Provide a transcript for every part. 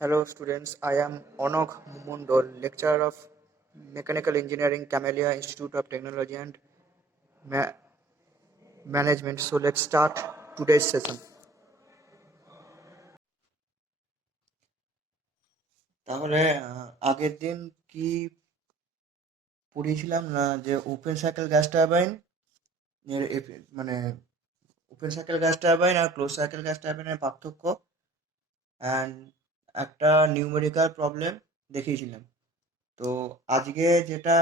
Hello students, I am Onok Mundol, lecturer of Mechanical Engineering, Camellia Institute of Technology and Ma- Management. So let's start today's session. তাহলে আগের দিন কি পড়িয়েছিলাম না যে open cycle gas turbine মানে open cycle gas turbine আর close cycle gas টারবাইনের পার্থক্য and একটা numerical problem দেখিয়েছিলাম। তো আজকে যেটা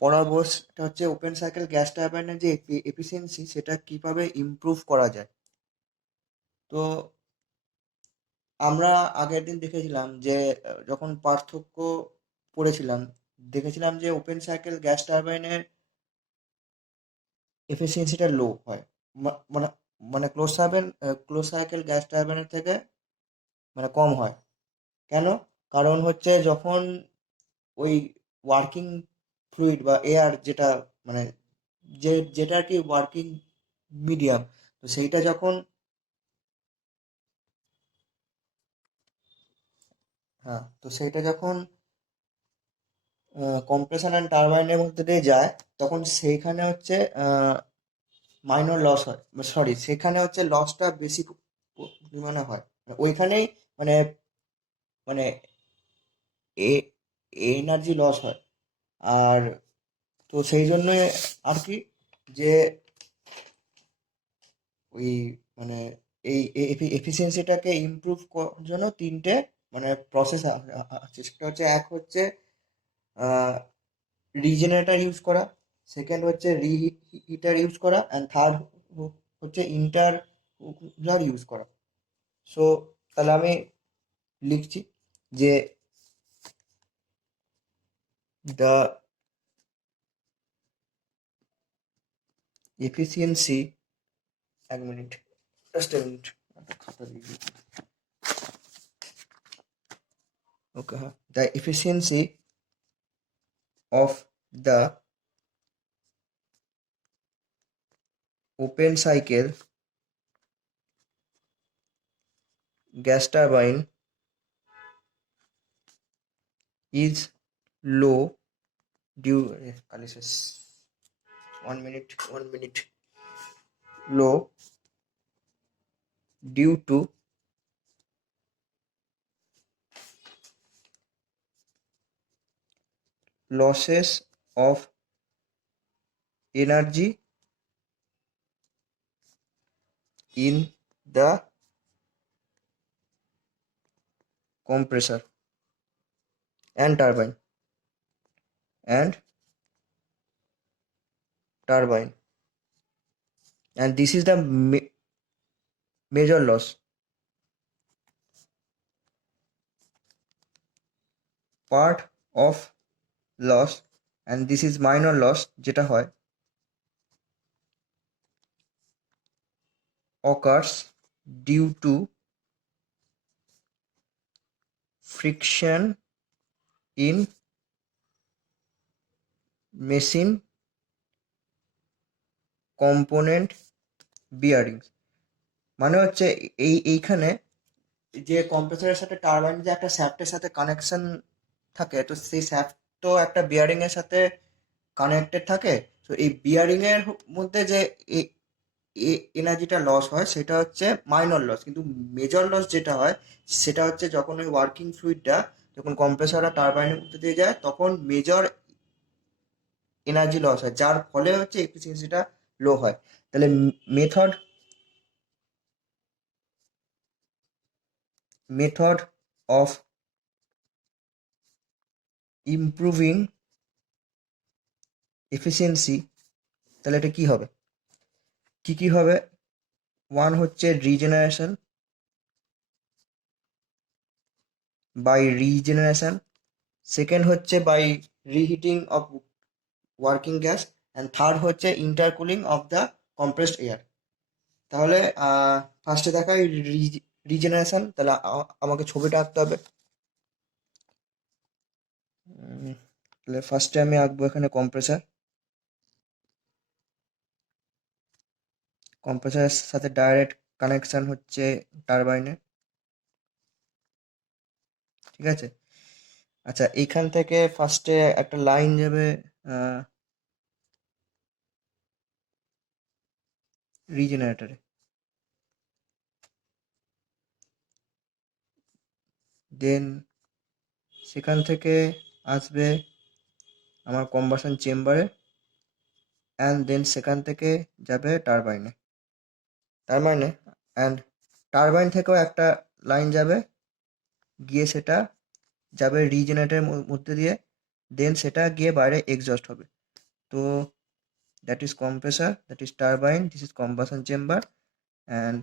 পড়াবো সেটা হচ্ছে ওপেন সাইকেল গ্যাস টারবাইনের যে এফিসিয়েন্সি সেটা কিভাবে ইমপ্রুভ করা যায়। তো আমরা আগের দিন দেখেছিলাম যে যখন পার্থক্য পড়েছিলাম দেখেছিলাম যে ওপেন সাইকেল গ্যাস টারবাইনের এফিসিয়েন্সিটা লো হয়, মানে মানে ক্লোজ সাইকেল গ্যাস টারবাইনের থেকে মানে কম হয়। কেন? কারণ হচ্ছে যখন ওই ওয়ার্কিং ফ্লুইড বা এয়ার যেটা মানে যেটা আর কি ওয়ার্কিং মিডিয়াম, তো সেইটা যখন তো সেইটা যখন কম্প্রেশন অ্যান্ড টারবাইনের মধ্যে দিয়ে যায় তখন সেইখানে হচ্ছে মাইনর লস হয়, সরি সেখানে হচ্ছে লসটা বেশি পরিমাণে হয়, মানে ওইখানেই মানে মানে এ এনার্জি লস হয়। আর তো সেই জন্যই আর কি যে ওই মানে এই এফিসিয়েন্সিটাকে ইমপ্রুভ করার জন্য তিনটে মানে প্রসেস আছে। সেটা হচ্ছে এক হচ্ছে রিজেনারেটর ইউজ করা, সেকেন্ড হচ্ছে রিহিটার ইউজ করা, অ্যান্ড থার্ড হচ্ছে ইন্টারকুলার ইউজ করা। সো তাহলে আমি লিখছি যে দ্য এফিসিয়েন্সি, এক মিনিট, জাস্ট এ মিনিট, একটা খাতা দিয়ে দিই। ওকে, হ্যাঁ, the efficiency of the open cycle gas turbine is low due analysis. 1 minute. Low due to losses of energy in the compressor and and turbine, and this is the major loss. Part of loss, and this is minor loss যেটা হয় occurs due to friction in machine component bearings। মানে হচ্ছে এইখানে যে কম্প্রেসরের সাথে turbine যে একটা শ্যাফটের সাথে কানেকশন থাকে, তো সেই শ্যাফটও একটা বিয়ারিং এর সাথে কানেক্টেড থাকে। তো এই বিয়ারিং এর মধ্যে যে এনার্জিটা লস হয় সেটা হচ্ছে মাইনর লস, কিন্তু মেজর লস যেটা হয় সেটা হচ্ছে যখন ওই ওয়ার্কিং ফ্লুইডটা যখন কম্প্রেসর আর টারবাইনের মধ্যে দিয়ে যায় তখন মেজর এনার্জি লস হয়, যার ফলে হচ্ছে এফিসিয়েন্সিটা লো হয়। তাহলে method method of improving efficiency, তাহলে এটা কি হবে, কি কি হবে? ওয়ান হচ্ছে রিজেনারেশন, বাই রিজেনারেশন। সেকেন্ড হচ্ছে by reheating of working gas, and third হচ্ছে intercooling of the compressed air. তাহলে ফার্স্টে দেখাই রিজেনারেশন। তাহলে আমাকে ছবিটা আঁকতে হবে। তাহলে ফার্স্টে আমি আঁকবো এখানে কম্প্রেসারের সাথে ডাইরেক্ট কানেকশন হচ্ছে টারবাইনে। ঠিক আছে। আচ্ছা, এইখান থেকে ফার্স্টে একটা লাইন যাবে রিজেনারেটরে, দেন সেখান থেকে আসবে আমার কম্বাসন চেম্বারে, অ্যান্ড দেন সেখান থেকে যাবে টারবাইনে, অ্যান্ড টারবাইন থেকেও একটা লাইন যাবে, গিয়ে সেটা যাবে রিজেনারেটরের মধ্যে দিয়ে, দেন সেটা গিয়ে বাইরে এক্সস্ট হবে। তো that is compressor, that is turbine, this is combustion chamber, and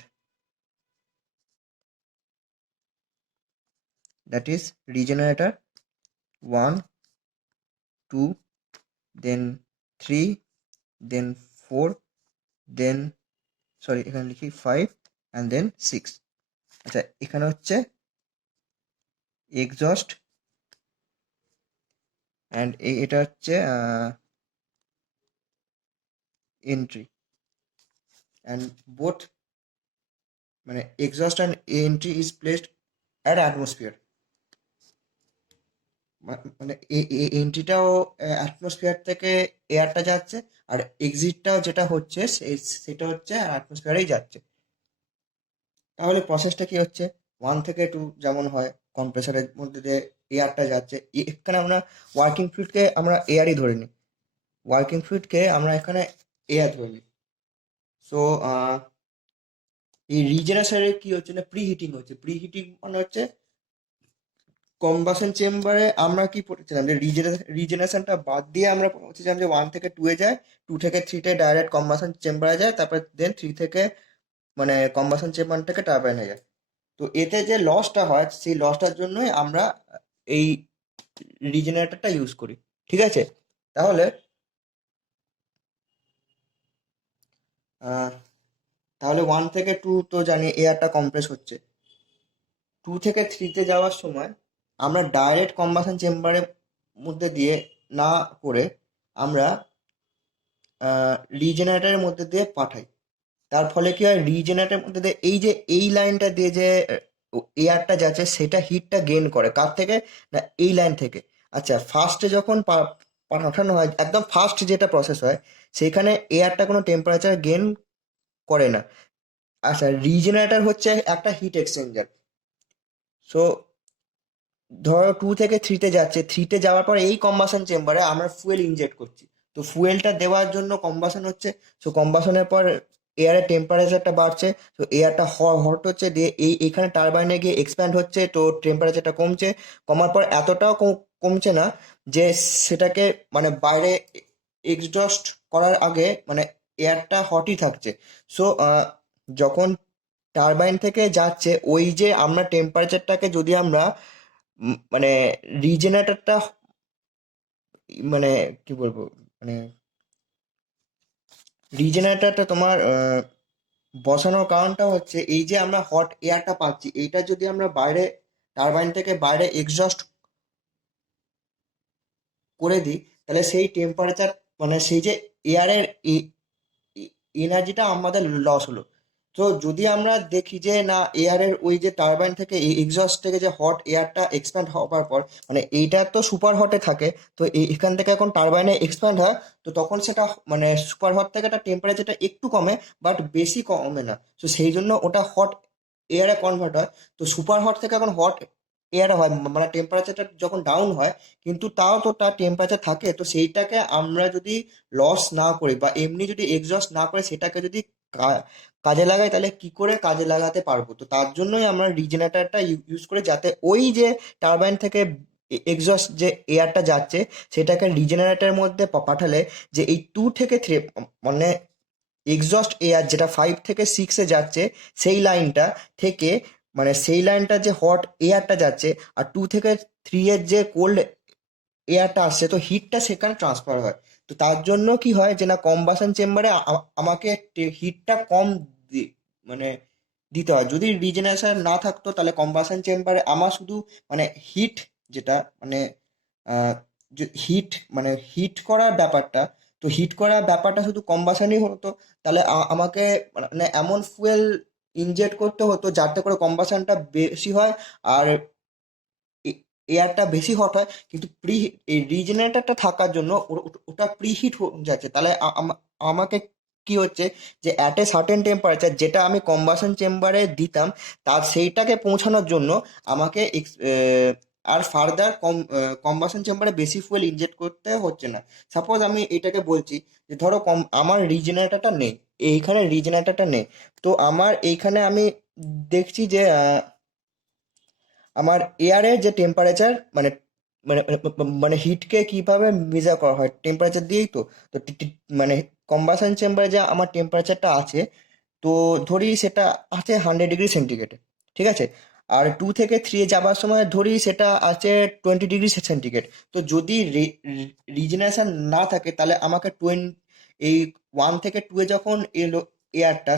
that is regenerator 1, 2, then 3, then 4, then sorry এখানে লিখি 5, অ্যান্ড দেন 6। আচ্ছা, এখানে হচ্ছে এক্সস্ট, অ্যান্ড এটা হচ্ছে এন্ট্রি, অ্যান্ড বোথ মানে exhaust and entry is placed at atmosphere. মানে এন্ট্রিটাও atmosphere থেকে এয়ারটা যাচ্ছে, আর এক্সিটটাও যেটা হচ্ছে সেটা হচ্ছে অ্যাটমসফিয়ারেই যাচ্ছে। তাহলে প্রসেসটা কি হচ্ছে, 1 থেকে 2 যেমন হয়, কম্প্রেসারের মধ্যে দিয়ে এয়ারটা যাচ্ছে, এখানে আমরা ওয়ার্কিং ফ্লুইডকে আমরা এয়ারই ধরে নিই, ওয়ার্কিং ফ্লুইডকে আমরা এখানে এয়ার ধরে নিই। সো এই রিজেনারেশনে কি হচ্ছে না, প্রি হিটিং হচ্ছে। প্রি হিটিং মানে হচ্ছে কম্বাসন চেম্বারে আমরা কি পড়েছিলাম যে রিজেনারেশনটা বাদ দিয়ে আমরা পড়েছিলাম যে 1 থেকে 2-এ যায়, 2 থেকে 3-তে ডাইরেক্ট কম্বাসন চেম্বারে যায়, তারপর দেন 3 থেকে মানে কম্বাসন চেম্বার থেকে টারবাইনে যায়। তো এতে যে লসটা হয় সেই লসটার জন্যই আমরা এই রিজেনারেটরটা ইউজ করি। ঠিক আছে, তাহলে আহ, তাহলে 1 থেকে 2 তো জানি এয়ারটা কম্প্রেস হচ্ছে, 2 থেকে 3-তে যাওয়ার সময় আমরা ডাইরেক্ট কম্বাসন চেম্বারের মধ্যে দিয়ে না করে আমরা রিজেনারেটরের মধ্যে দিয়ে পাঠাই। তার ফলে কি হয়, রিজেনারেটরের মধ্যে দিয়ে এই যে এই লাইনটা দিয়ে যে এয়ারটা যাচ্ছে সেটা হিটটা গেইন করে কার থেকে, না এই লাইন থেকে। আচ্ছা, ফার্স্টে যখন পাঠানো হয়, একদম ফার্স্ট যেটা প্রসেস হয়, সেখানে এয়ারটা কোনো টেম্পারেচার গেইন করে না। আচ্ছা, রিজেনারেটর হচ্ছে একটা হিট এক্সচেঞ্জার। সো ধরো 2 থেকে 3-তে যাচ্ছে, 3-তে যাওয়ার পর এই কম্বাসন চেম্বারে আমরা ফুয়েল ইনজেক্ট করছি। তো ফুয়েলটা দেওয়ার জন্য কম্বাসন হচ্ছে, সো কম্বাসনের পর এয়ারের টেম্পারেচারটা বাড়ছে, তো এয়ারটা হট হচ্ছে, দিয়ে এখানে টারবাইনে গিয়ে এক্সপ্যান্ড হচ্ছে, তো টেম্পারেচারটা কমছে, কমার পর এতটাও কমছে না যে সেটাকে মানে বাইরে এক্সডস্ট করার আগে মানে এয়ারটা হটই থাকছে। সো যখন টারবাইন থেকে যাচ্ছে, ওই যে আমরা টেম্পারেচারটাকে যদি আমরা মানে রিজেনারেটরটা মানে কি বলবো, মানে রিজেনারেটরটা তোমার বসানোর কারণটা হচ্ছে এই যে আমরা হট এয়ারটা পাচ্ছি, এইটা যদি আমরা বাইরে টারবাইন থেকে বাইরে এক্সস্ট করে দিই, তাহলে সেই টেম্পারেচার মানে সেই যে এয়ারের এনার্জিটা আমাদের লস হলো। তো যদি আমরা দেখি যে না, এয়ারের ওই যে টারবাইন থেকে এক্সস্ট থেকে যে হট এয়ারটা এক্সপ্যান্ড হওয়ার পর মানে এইটা তো সুপার হটে থাকে, তো এখান থেকে এখন টারবাইনে এক্সপ্যান্ড হয়, তো তখন সেটা মানে সুপার হট থেকে একটা টেম্পারেচারটা একটু কমে, বাট বেশি কমে না। তো সেই জন্য ওটা হট এয়ারে কনভার্ট হয়। তো সুপার হট থেকে এখন হট এয়ারে হয়, মানে টেম্পারেচারটা যখন ডাউন হয়, কিন্তু তাও তো তার টেম্পারেচার থাকে। তো সেইটাকে আমরা যদি লস না করি বা এমনি যদি এক্সস্ট না করে সেটাকে যদি কাজে লাগাই, তাহলে কি করে কাজে লাগাতে পারবো? তো তার জন্যই আমরা রিজেনারেটরটা ইউজ করি, যাতে ওই যে টারবাইন থেকে এক্সস্ট যে এয়ারটা যাচ্ছে সেটাকে রিজেনারেটরের মধ্যে পাঠালে যে এই 2 থেকে 3 মানে এক্সস্ট এয়ার যেটা 5 থেকে 6-এ যাচ্ছে সেই লাইনটা থেকে, মানে সেই লাইনটা যে হট এয়ারটা যাচ্ছে, আর 2 থেকে 3 এর যে কোল্ড এয়ারটা আসছে, তো হিটটা সেখানে ট্রান্সফার হয়। তো তার জন্য কি হয় যে না, কম্বাসন চেম্বারে আমাকে হিটটা কম মানে দিতে হয়। যদি রিজেনারেশন না থাকতো তাহলে কম্বাসন চেম্বারে আমার শুধু মানে হিট যেটা মানে হিট মানে হিট করার ব্যাপারটা, তো হিট করার ব্যাপারটা শুধু কম্বাসনই হতো। তাহলে আমাকে মানে এমন ফুয়েল ইনজেক্ট করতে হতো যাতে করে কম্বাসনটা বেশি হয়, আর এয়ারটা বেশি হট হয়, কিন্তু এই রিজেনারেটরটা থাকার জন্য ওটা প্রিহিট হয়ে যাচ্ছে। তাহলে আমাকে কি হচ্ছে, যে অ্যাট এ সার্টেন টেম্পারেচার যেটা আমি কম্বাসন চেম্বারে দিতাম, তার সেইটাকে পৌঁছানোর জন্য আমাকে আর ফার্দার কম্বাসন চেম্বারে বেশি ফুয়েল ইনজেক্ট করতে হচ্ছে না। সাপোজ আমি এটাকে বলছি যে ধরো আমার রিজেনারেটরটা নেই, এইখানে রিজেনারেটরটা নেই, তো আমার এইখানে আমি দেখছি যে আমার এয়ারের যে টেম্পারেচার, মানে মানে মানে হিটকে কিভাবে মেজার করা হয়, টেম্পারেচার দিয়েই তো। তো মানে কম্বাসন চেম্বারে যে আমার টেম্পারেচারটা আছে, তো ধরি সেটা আছে 100 ডিগ্রি সেন্টিগ্রেডে, ঠিক আছে। আর 2 থেকে 3 যাবার সময় ধরি সেটা আছে 20 ডিগ্রি সেন্টিগ্রেড। তো যদি রিজেনারেশন না থাকে, তাহলে আমাকে এই 1 থেকে 2 যখন এলো এয়ারটা,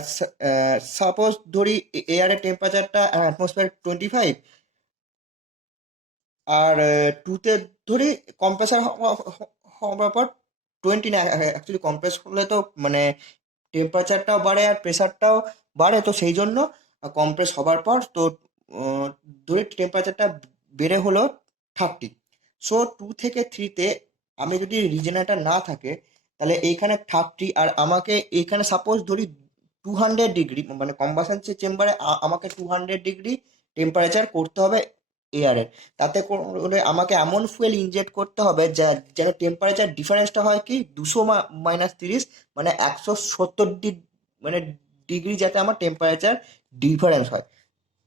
সাপোজ ধরি এয়ারের টেম্পারেচারটা অ্যাটমসফিয়ার 25, আর টুতে ধরি কম্প্রেসার হওয়ার পর 20 না, অ্যাকচুয়ালি কম্প্রেস হলে তো মানে টেম্পারেচারটাও বাড়ে আর প্রেশারটাও বাড়ে, তো সেই জন্য কম্প্রেস হবার পর তো আহ, ধরি টেম্পারেচারটা বেড়ে হলো 30। সো 2 থেকে 3-তে আমি যদি রিজেনারেটর না থাকে, তাহলে এইখানে 30, আর আমাকে এইখানে সাপোজ ধরি 200 ডিগ্রি, মানে কম্বাসন চেম্বারে আমাকে 200 ডিগ্রি টেম্পারেচার করতে হবে এয়ারের। তাতে করে আমাকে এমন ফুয়েল ইনজেক্ট করতে হবে যেন টেম্পারেচার ডিফারেন্সটা হয় কি 200 - 30, মানে 170 ডিগ্রি যাতে আমার টেম্পারেচার ডিফারেন্স হয়।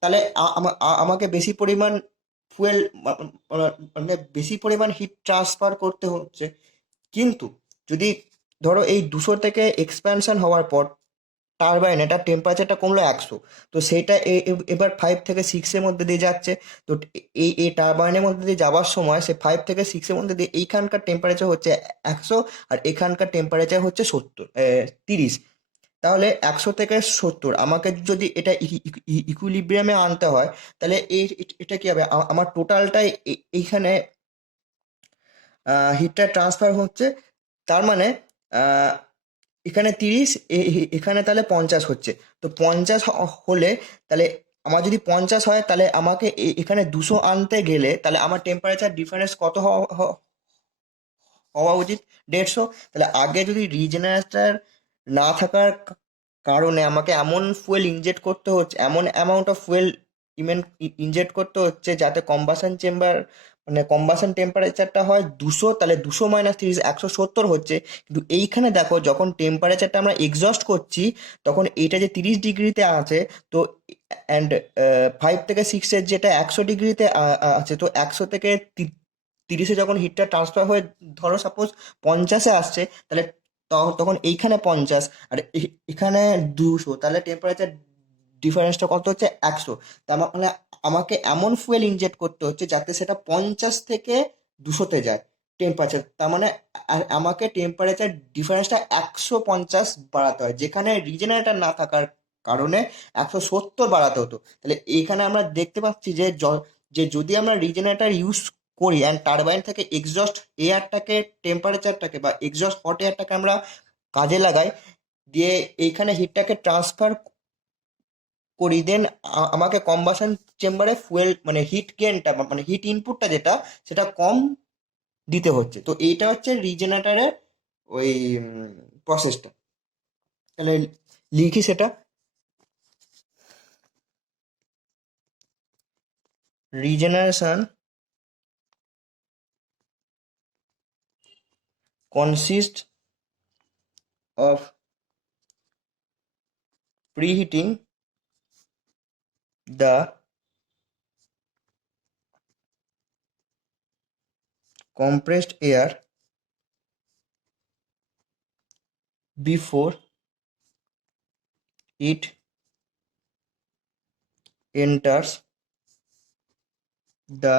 তাহলে আমাকে বেশি পরিমাণ ফুয়েল, মানে বেশি পরিমাণ হিট ট্রান্সফার করতে হচ্ছে। কিন্তু যদি ধরো এই 200 থেকে এক্সপ্যানশন হওয়ার পর টারবাইন এটার টেম্পারেচারটা কমলো 100, তো সেইটা এবার 5 থেকে 6-এর মধ্যে দিয়ে যাচ্ছে। তো এই টারবাইনের মধ্যে দিয়ে যাওয়ার সময় সে 5 থেকে 6-এর মধ্যে দিয়ে এইখানকার টেম্পারেচার হচ্ছে 100, আর এখানকার টেম্পারেচার হচ্ছে 30। তাহলে 100 থেকে 70 আমাকে যদি এটা ইকুইলিব্রিয়ামে আনতে হয়, তাহলে এটা কি হবে, আমার টোটালটাই এইখানে হিটটা ট্রান্সফার হচ্ছে। তার মানে আহ, এখানে 30, এখানে তাহলে 50 হচ্ছে। তো 50 হলে তাহলে আমার যদি 50 হয়, তাহলে আমাকে এখানে 200 আনতে গেলে তাহলে আমার টেম্পারেচার ডিফারেন্স কত হওয়া উচিত? 150। তাহলে আগে যদি রিজেনারেটর না থাকার কারণে আমাকে এমন ফুয়েল ইনজেক্ট করতে হচ্ছে, এমন অ্যামাউন্ট অফ ফুয়েল ইনজেক্ট করতে হচ্ছে যাতে কম্বাসন চেম্বার, মানে কম্বাসন টেম্পারেচারটা হয় 200, তাহলে 200 - 30 170 হচ্ছে। কিন্তু এইখানে দেখো যখন টেম্পারেচারটা আমরা এক্সস্ট করছি, তখন এইটা যে 30 ডিগ্রিতে আছে, তো অ্যান্ড 5 থেকে 6-এর যেটা 100 ডিগ্রিতে আছে, তো 100 থেকে 30-এ যখন হিটটা ট্রান্সফার হয়ে ধরো সাপোজ 50-এ আসছে, তাহলে তখন এইখানে 50 আর এখানে 200, তাহলে টেম্পারেচার ডিফারেন্সটা কত হচ্ছে? 100। তার মানে আমাকে এমন ফুয়েল ইনজেক্ট করতে হচ্ছে যাতে সেটা 50 থেকে 200-তে যায় টেম্পারেচার। তার মানে আমাকে টেম্পারেচার ডিফারেন্সটা 150 বাড়াতে হয়, যেখানে রিজেনারেটর না থাকার কারণে 170 বাড়াতে হতো। তাহলে এইখানে আমরা দেখতে পাচ্ছি যে যে যদি আমরা রিজেনারেটর ইউজ করি অ্যান্ড টারবাইন থেকে এক্সস্ট এয়ারটাকে, টেম্পারেচারটাকে বা এক্সস্ট হট এয়ারটাকে আমরা কাজে লাগাই, দিয়ে এইখানে হিটটাকে ট্রান্সফার করি, দেন আমাকে কম্বাসন চেম্বারে ফুয়েল, মানে হিট গেনটা, মানে হিট ইনপুটটা যেটা, সেটা কম দিতে হচ্ছে। তো এইটা হচ্ছে রিজেনারেটরের ওই প্রসেসটা। তাহলে লিখি সেটা। Regeneration consist of preheating the compressed air before it enters the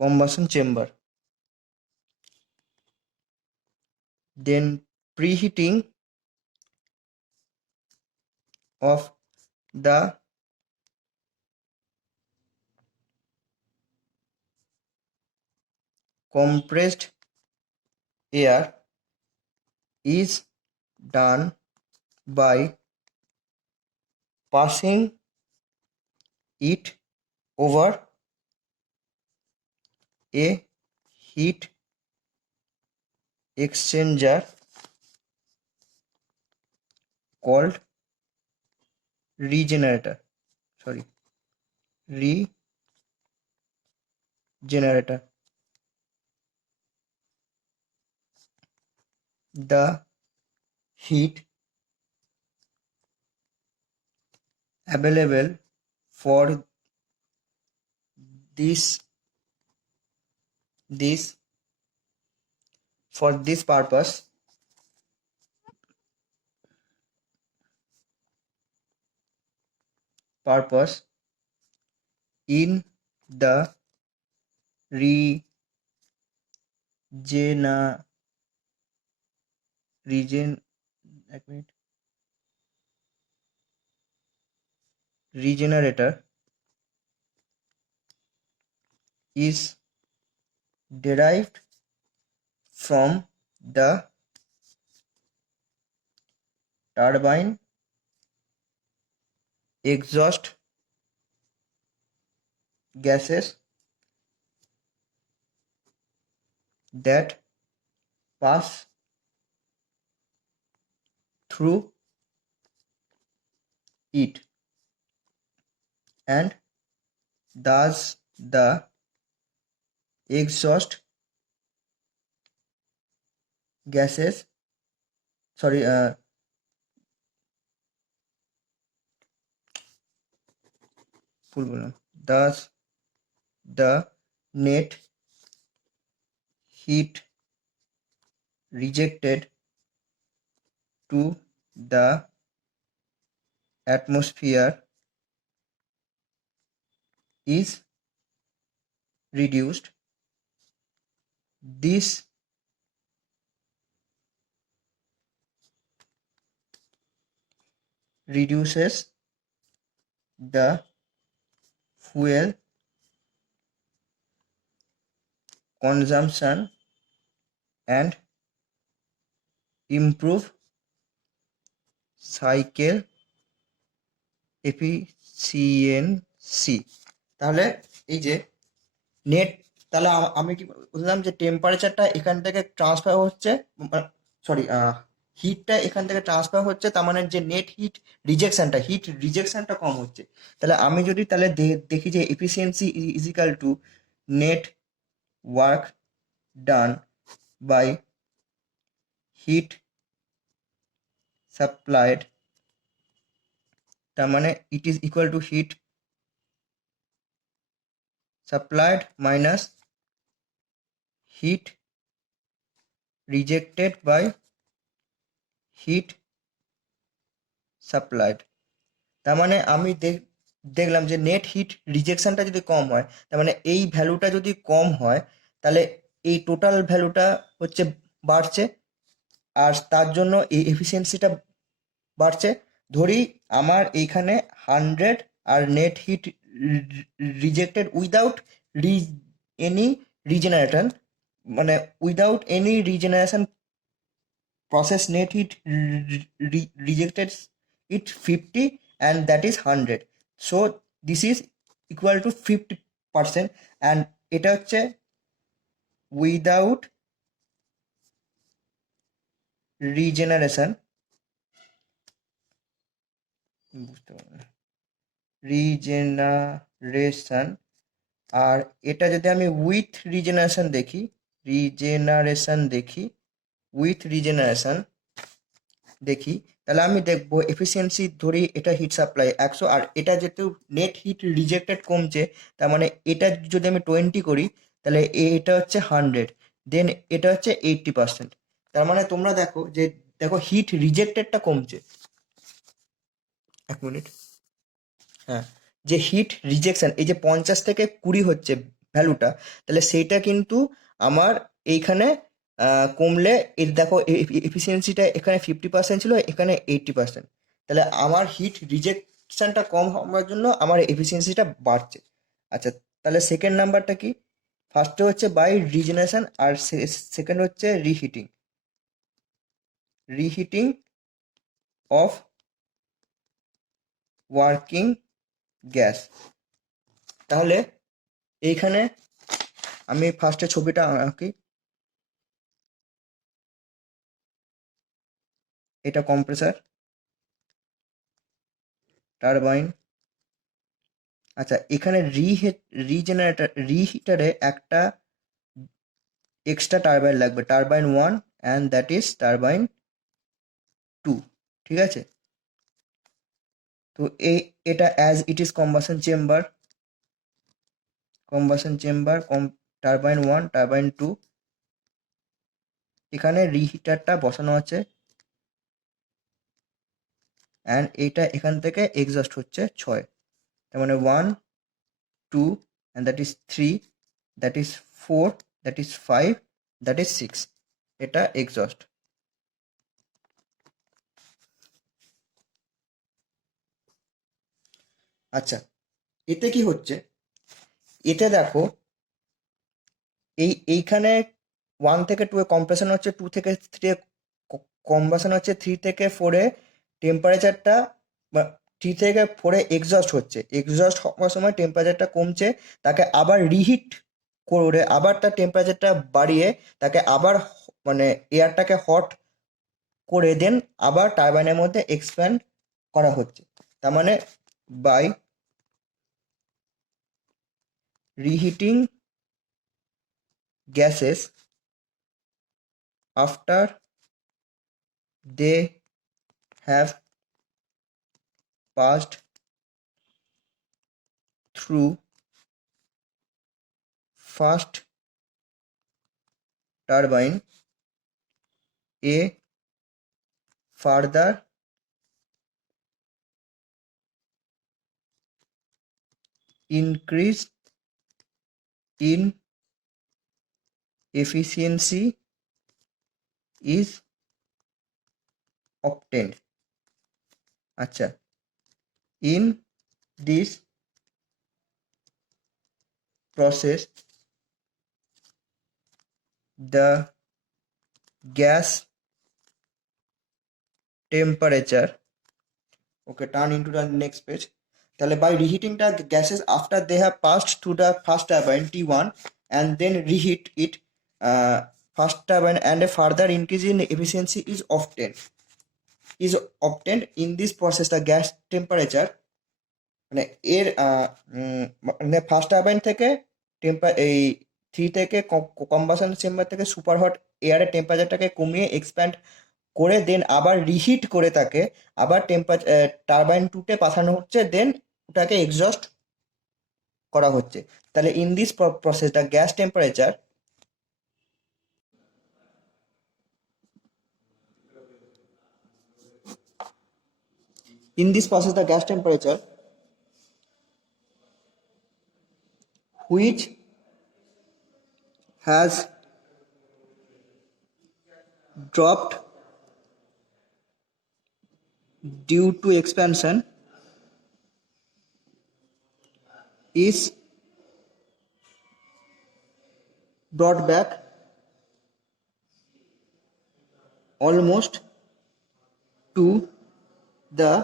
combustion chamber. Then preheating of the compressed air is done by passing it over a heat exchanger called regenerator. Regenerator. The heat available for this purpose in the regena regen এক minute, regenerator is derived from the turbine exhaust gases that pass through it, and thus the exhaust gases sorry ভুল বললাম thus the net heat rejected to the atmosphere is reduced. This reduces the fuel consumption and improve cycle efficiency. তাহলে এই যে net, তাহলে আমি কি বললাম যে টেম্পারেচারটা এখান থেকে ট্রান্সফার হচ্ছে, হিটটা এখান থেকে ট্রান্সফার হচ্ছে, তার মানে যে নেট হিট রিজেকশনটা কম হচ্ছে। তাহলে আমি যদি তাহলে দেখি যে efficiency is equal to net work done by heat supplied, তার মানে it is equal to heat supplied minus heat rejected by heat supplied. তার মানে আমি দেখলাম যে নেট হিট রিজেকশনটা যদি কম হয়, তার মানে এই ভ্যালুটা যদি কম হয়, তাহলে এই টোটাল ভ্যালুটা হচ্ছে বাড়ছে, আর তার জন্য এই এফিসিয়েন্সিটা বাড়ছে। ধরি আমার এইখানে 100 আর net heat rejected without any regeneration, মানে without any regeneration process net heat rejected it 50 and that is 100, so this is equal to 50%, and এটা হচ্ছে without regeneration আর এটা যদি আমি উইথ রিজেনারেশন দেখি, তাহলে আমি দেখবো এফিসিয়েন্সি ধরি এটা হিট সাপ্লাই 100, আর এটা যেহেতু নেট হিট রিজেক্টেড কমছে, তার মানে এটা যদি আমি 20 করি, তাহলে এটা হচ্ছে 100, দেন এটা হচ্ছে 80%। তার মানে তোমরা দেখো হিট রিজেক্টেডটা কমছে। এক মিনিট, হ্যাঁ, যে হিট রিজেকশন এই যে 50 থেকে 20 হচ্ছে ভ্যালুটা, তাহলে সেইটা কিন্তু আমার এইখানে কমলে, এর দেখো এফিসিয়েন্সিটা এখানে 50% ছিল, এখানে 80%, তাহলে আমার হিট রিজেকশনটা কম হওয়ার জন্য আমার এফিসিয়েন্সিটা বাড়ছে। আচ্ছা, তাহলে সেকেন্ড নাম্বারটা কি? ফার্স্টে হচ্ছে বাই রিজেনারেশন, আর সেকেন্ড হচ্ছে রিহিটিং অফ ওয়ার্কিং গ্যাস। তাহলে এইখানে আমি ফার্স্টে ছবিটা আঁকি। এটা কম্প্রেসার, টারবাইন। আচ্ছা, এখানে রিহিটারে একটা এক্সট্রা টারবাইন লাগবে, turbine 1 and that is turbine 2। ঠিক আছে, তো এটা as it is combustion chamber turbine 1 turbine 2। এখানে রিহিটারটা বসানো আছে অ্যান্ড এইটা এখান থেকে এক্সস্ট হচ্ছে 6। তার মানে 1 2 and that is 3, that is 4, that is 5, that is 6। এটা এক্সস্ট। আচ্ছা, এতে কি হচ্ছে, এতে দেখো এইখানে 1 থেকে 2 এ কম্প্রেশন হচ্ছে, 2 থেকে 3 এ কম্বাসন হচ্ছে, 3 থেকে 4 এ টেম্পারেচারটা 3 থেকে 4 এ এক্সস্ট হচ্ছে। এক্সস্ট হওয়ার সময় টেম্পারেচারটা কমছে, তাকে আবার রিহিট করে আবার তার টেম্পারেচারটা বাড়িয়ে তাকে আবার মানে এয়ারটাকে হট করে দেন আবার টারবাইনের মধ্যে এক্সপ্যান্ড করা হচ্ছে। তার মানে by reheating gases after they have passed through first turbine, a further increase in efficiency is obtained. আচ্ছা, in this process the gas temperature, okay, turn into the next page. তাহলে by reheating the gases after they have passed through the first turbine T1 and then reheat it, first turbine, and a further increase in efficiency is obtained in this process the gas temperature, মানে এর মানে first turbine থেকে এই 3 থেকে combustion chamber থেকে super hot এয়ারের টেম্পারেচারটাকে কমিয়ে expand করে দেন আবার রিহিট করে তাকে আবার টারবাইন 2 তে পাঠানো হচ্ছে, দেন ওটাকে এক্সস্ট করা হচ্ছে। তাহলে in this process the gas temperature, which has dropped due to expansion is brought back almost to the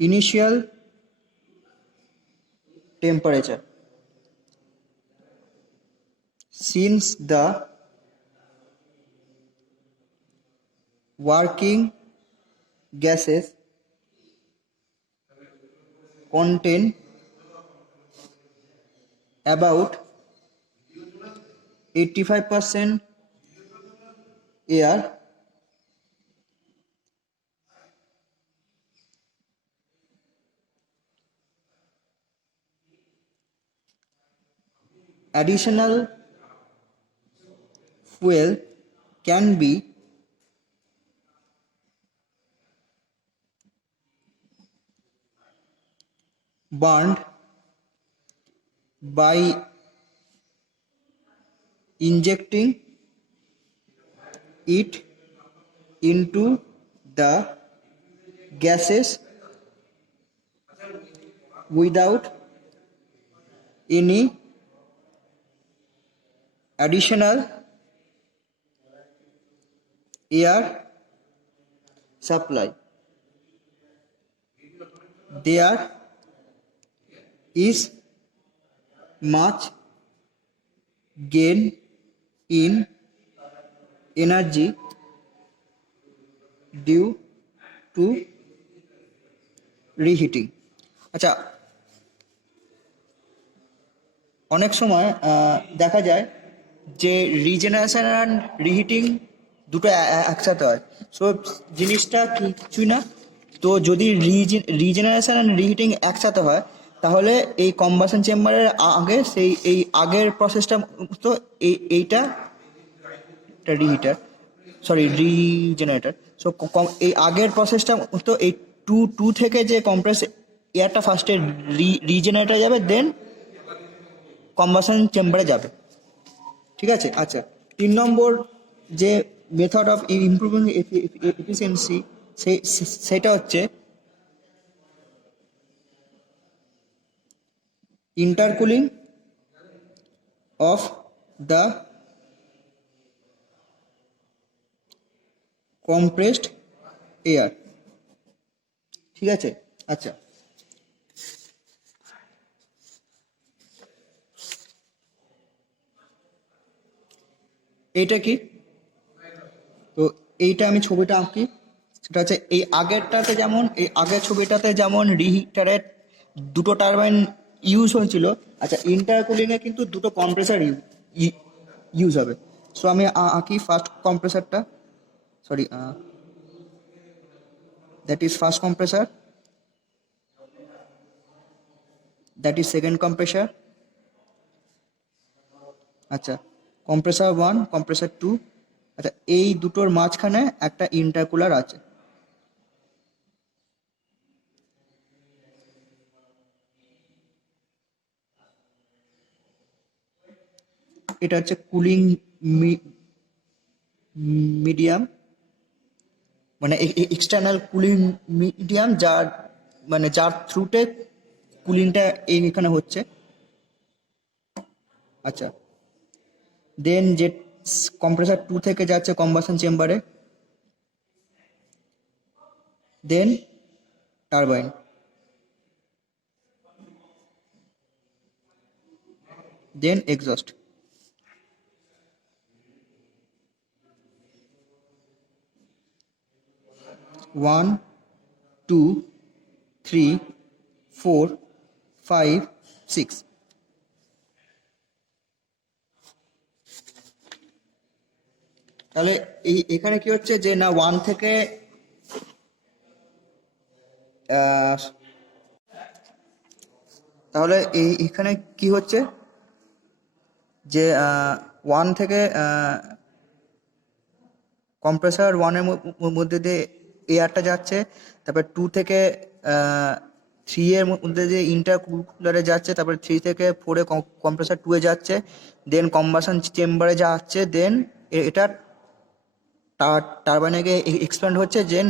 initial temperature. Since the working gases contain about 85% air, additional fuel can be burned by injecting it into the gases without any additional air supply. there is much gain in energy due to reheating. আচ্ছা, অনেক সময় দেখা যায় যে regeneration and রিহিটিং দুটো একসাথে হয়। So জিনিসটা কিছুই না। তো যদি রিজেনারেশন অ্যান্ড রিহিটিং একসাথে হয় তাহলে এই কম্বাসন চেম্বারের আগে এই আগের প্রসেসটা, তো এইটা রিহিটার, সরি রিজেনারেটর। সো এই আগের প্রসেসটা, তো এই টু থেকে যে কম্প্রেস এয়ারটা ফার্স্টে রিজেনারেটর যাবে, দেন কম্বাসন চেম্বারে যাবে। ঠিক আছে। আচ্ছা, 3 নম্বর যে মেথড অফ ইমপ্রুভিং এফিসিয়েন্সি সেটা হচ্ছে intercooling of the compressed air. ঠিক আছে। আচ্ছা, এইটা কি? তো এইটা আমি ছবিটা আঁকি। সেটা হচ্ছে এই আগেরটাতে যেমন, এই আগের ছবিটাতে যেমন রিহিটারের দুটো টারবাইন ইউজ হয়েছিল, আচ্ছা ইন্টারকুলিংয়ে কিন্তু দুটো কম্প্রেসার ইউজ হবে। সো আমি আঁকি ফার্স্ট কম্প্রেসারটা, sorry, that is first compressor, that is second compressor. আচ্ছা, কম্প্রেসার 1, কম্প্রেসার 2। আচ্ছা, এই দুটোর মাঝখানে একটা ইন্টারকুলার আছে। এটা হচ্ছে কুলিং মিডিয়াম, মানে এক্সটার্নাল কুলিং মিডিয়াম, যার থ্রুতে কুলিংটা এখানে হচ্ছে। আচ্ছা, দেন যে কম্প্রেসার 2 থেকে যাচ্ছে কম্বাসন চেম্বারে, দেন টারবাইন, দেন এক্সস্ট। 1, 2, 3, 4, 5, 6। তাহলে এখানে কি হচ্ছে যে না 1 থেকে তাহলে এখানে কি হচ্ছে যে 1 থেকে কম্প্রেসার 1-এর মধ্যে দিয়ে এয়ারটা যাচ্ছে, তারপর 2 থেকে 3 এর মধ্যে দিয়ে ইন্টারকুলারে যাচ্ছে, তারপর 3 থেকে 4-এ কম্প্রেসার 2-এ যাচ্ছে, দেন কম্বাসন চেম্বারে যাচ্ছে, দেন এটা টারবাইনে গিয়ে এক্সপ্যান্ড হচ্ছে, দেন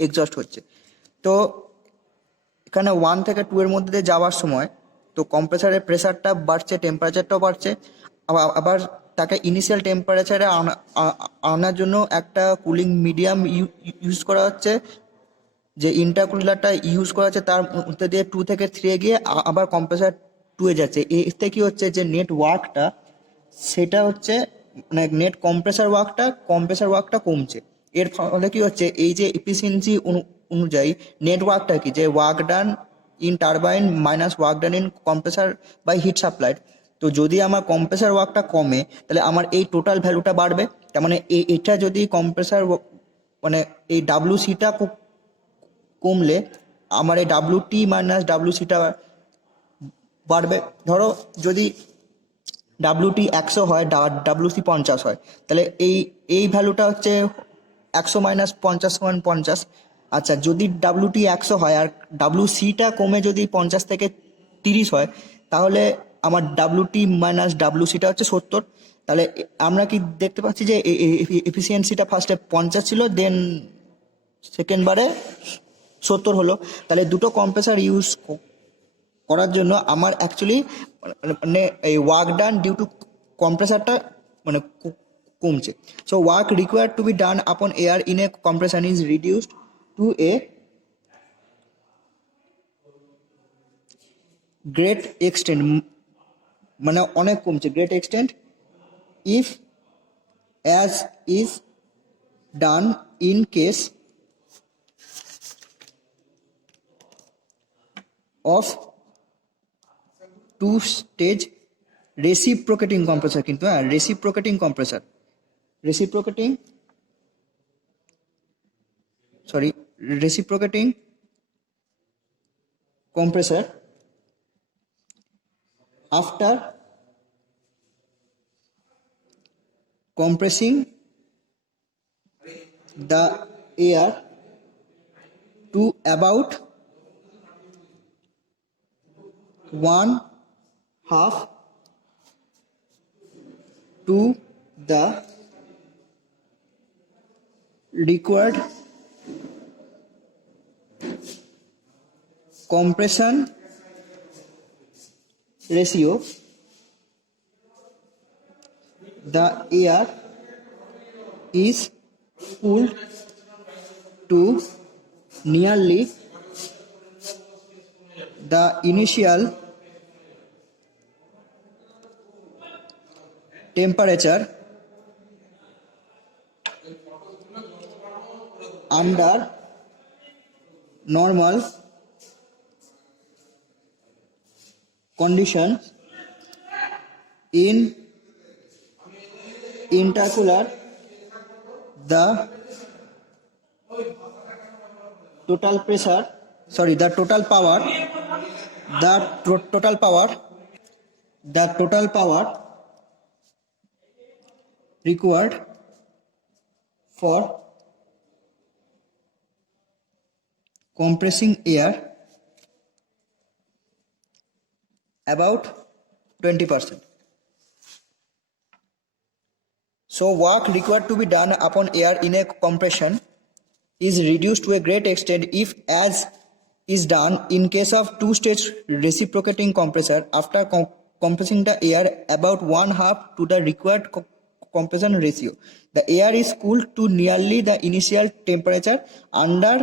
এক্সস্ট হচ্ছে। তো এখানে 1 থেকে 2 এর মধ্যে দিয়ে যাওয়ার সময় তো কম্প্রেসারের প্রেসারটা বাড়ছে, টেম্পারেচারটাও বাড়ছে, আবার তাকে ইনিশিয়াল টেম্পারেচারে আনার জন্য একটা কুলিং মিডিয়াম ইউজ করা হচ্ছে, যে ইন্টারকুলারটা ইউজ করা হচ্ছে, তার মধ্যে দিয়ে 2 থেকে 3 গিয়ে আবার কম্প্রেসার 2-এ যাচ্ছে। এতে কি হচ্ছে যে নেট ওয়ার্কটা, সেটা হচ্ছে মানে নেট কম্প্রেসার ওয়ার্কটা কমছে। এর ফলে কি হচ্ছে, এই যে এফিসিয়েন্সি অনুযায়ী নেটওয়ার্কটা কি, যে work done in turbine minus work done in compressor by heat supplied. তো যদি আমার কম্প্রেসার ওয়ার্কটা কমে তাহলে আমার এই টোটাল ভ্যালুটা বাড়বে। তার মানে এটা যদি কম্প্রেসার মানে এই ডাব্লিউসিটা কমলে আমার এই ডাব্লিউটি মাইনাস ডাব্লিউসিটা বাড়বে। ধরো যদি ডাব্লিউটি 100 হয়, ডাব্লিউসি 50 হয়, তাহলে এই ভ্যালুটা হচ্ছে 100 মাইনাস 50 সমান 50। আচ্ছা, যদি ডাব্লিউটি 100 হয় আর ডাব্লিউসিটা কমে যদি 50 থেকে 30 হয়, তাহলে আমার ডাব্লিউটি মাইনাস ডাব্লিউসিটা হচ্ছে 70। তাহলে আমরা কি দেখতে পাচ্ছি যে এফিসিয়েন্সিটা ফার্স্টে 50 ছিল, দেন সেকেন্ড বারে 70 হলো। তাহলে দুটো কম্প্রেসার ইউজ করার জন্য আমার অ্যাকচুয়ালি মানে এই ওয়ার্ক ডান ডিউ টু কম্প্রেসারটা মানে কমছে। So work required to be done upon air in a compression is reduced to a great extent মানে অনেক কমছে, great extent if as is done in case of two stage reciprocating compressor, কিন্তু হ্যাঁ reciprocating compressor, reciprocating reciprocating compressor after compressing the air to about 1/2 to the required compression ratio, the air is cooled to nearly the initial temperature under normal conditions in intercooler. The total pressure, the total power, the total power required for compressing air about 20%. So work required to be done upon air in a compression is reduced to a great extent if as is done in case of two-stage reciprocating compressor after compressing the air about 1/2 to the required compression ratio. The air is cooled to nearly the initial temperature under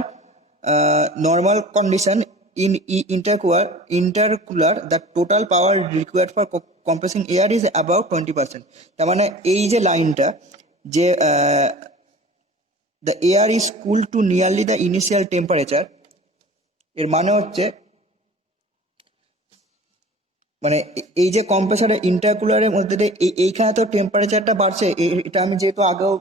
normal condition in intercooler. The total power required for compressing air is about 20%. তার মানে এই যে লাইনটা যে the air is cooled to nearly the initial temperature, এর মানে হচ্ছে মানে এই যে কম্প্রেসারের ইন্টারকুলারের মধ্যে দিয়ে এইখানে তো টেম্পারেচারটা বাড়ছে, এটা আমি যেহেতু আগেও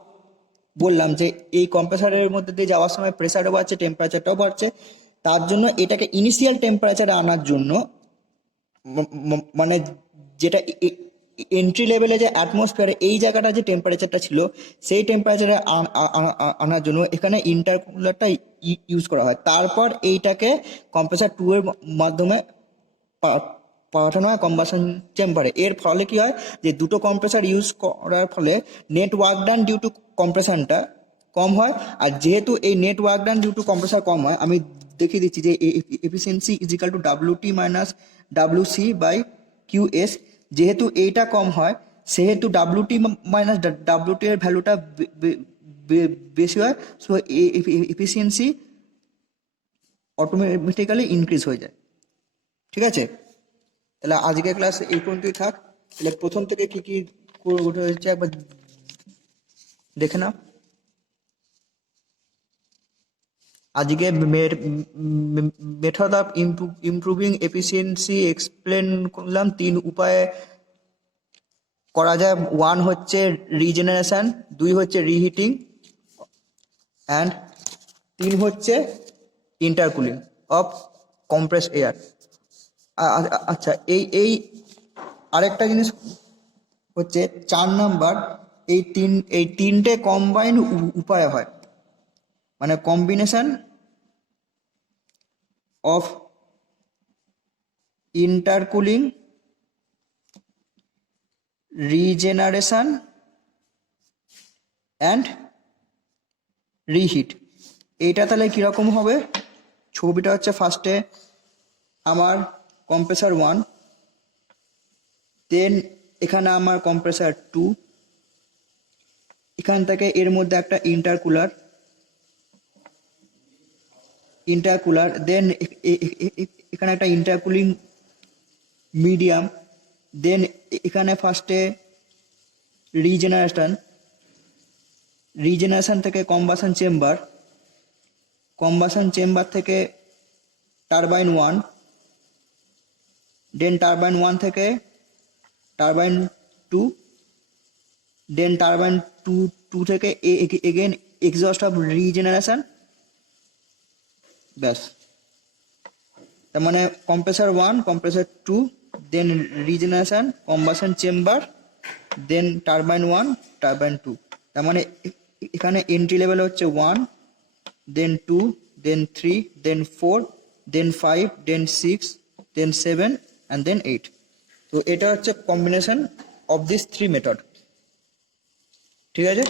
বললাম যে এই কম্প্রেসারের মধ্যে দিয়ে যাওয়ার সময় প্রেসারও বাড়ছে, টেম্পারেচারটাও বাড়ছে, তার জন্য এটাকে ইনিশিয়াল টেম্পারেচারে আনার জন্য মানে যেটা এন্ট্রি লেভেলে যে অ্যাটমসফিয়ারে এই জায়গাটা যে টেম্পারেচারটা ছিল সেই টেম্পারেচারে আনার জন্য এখানে ইন্টারকুলারটা ইউজ করা হয়। তারপর এইটাকে কম্প্রেসার 2 এর মাধ্যমে পাঠানো হয় কম্বাসন চেম্বারে। এর ফলে কি হয় যে দুটো কম্প্রেসার ইউজ করার ফলে net work done due to কম্প্রেশনটা কম হয়। আর যেহেতু এই net work done due to compressor কম হয়, আমি দেখিয়ে দিচ্ছি যে efficiency is equal to WT minus WC by QS। যেহেতু এইটা কম হয় সেহেতু WT মাইনাস WT এর ভ্যালুটা বেশি হয়, সো এফিসিয়েন্সি অটোমেটিক্যালি ইনক্রিজ হয়ে যায়। ঠিক আছে, তাহলে আজকের ক্লাস এই পর্যন্তই থাক। তাহলে প্রথম থেকে কি কি করে হচ্ছে একবার দেখে নাও। আজকে method of improving efficiency explain করলাম। 3 উপায়ে করা যায়। 1 হচ্ছে রিজেনারেশন, 2 হচ্ছে রিহিটিং, অ্যান্ড 3 হচ্ছে ইন্টারকুলিং অফ কম্প্রেস এয়ার। আচ্ছা, এই আরেকটা জিনিস হচ্ছে 4 নাম্বার, এই তিনটে কম্বাইন উপায় হয়, মানে combination of intercooling, regeneration and reheat. এইটা তাহলে কীরকম হবে? ছবিটা হচ্ছে ফার্স্টে আমার কম্প্রেসার 1, দেন এখানে আমার কম্প্রেসার 2, এখান থেকে এর মধ্যে একটা ইন্টারকুলার, দেন এখানে একটা ইন্টারকুলিং মিডিয়াম, দেন এখানে ফার্স্টে রিজেনারেশন থেকে কম্বাসন চেম্বার থেকে টারবাইন 1, দেন টারবাইন 1 থেকে টারবাইন 2, দেন টারবাইন 2 থেকে এগেন এক্সস্ট অফ রিজেনারেশন। ব্যাস, তার মানে কম্প্রেসার 1, কম্প্রেসার 2, দেন রিজেনারেশন, কম্বাসন চেম্বার, দেন টারবাইন 1, টারবাইন 2। তার মানে এখানে এন্ট্রি লেভেল হচ্ছে 1, দেন 2, then 3, then 4, then 5, then 6, then 7 and then 8। তো এটা হচ্ছে কম্বিনেশন অফ দিস 3 মেথড। ঠিক আছে।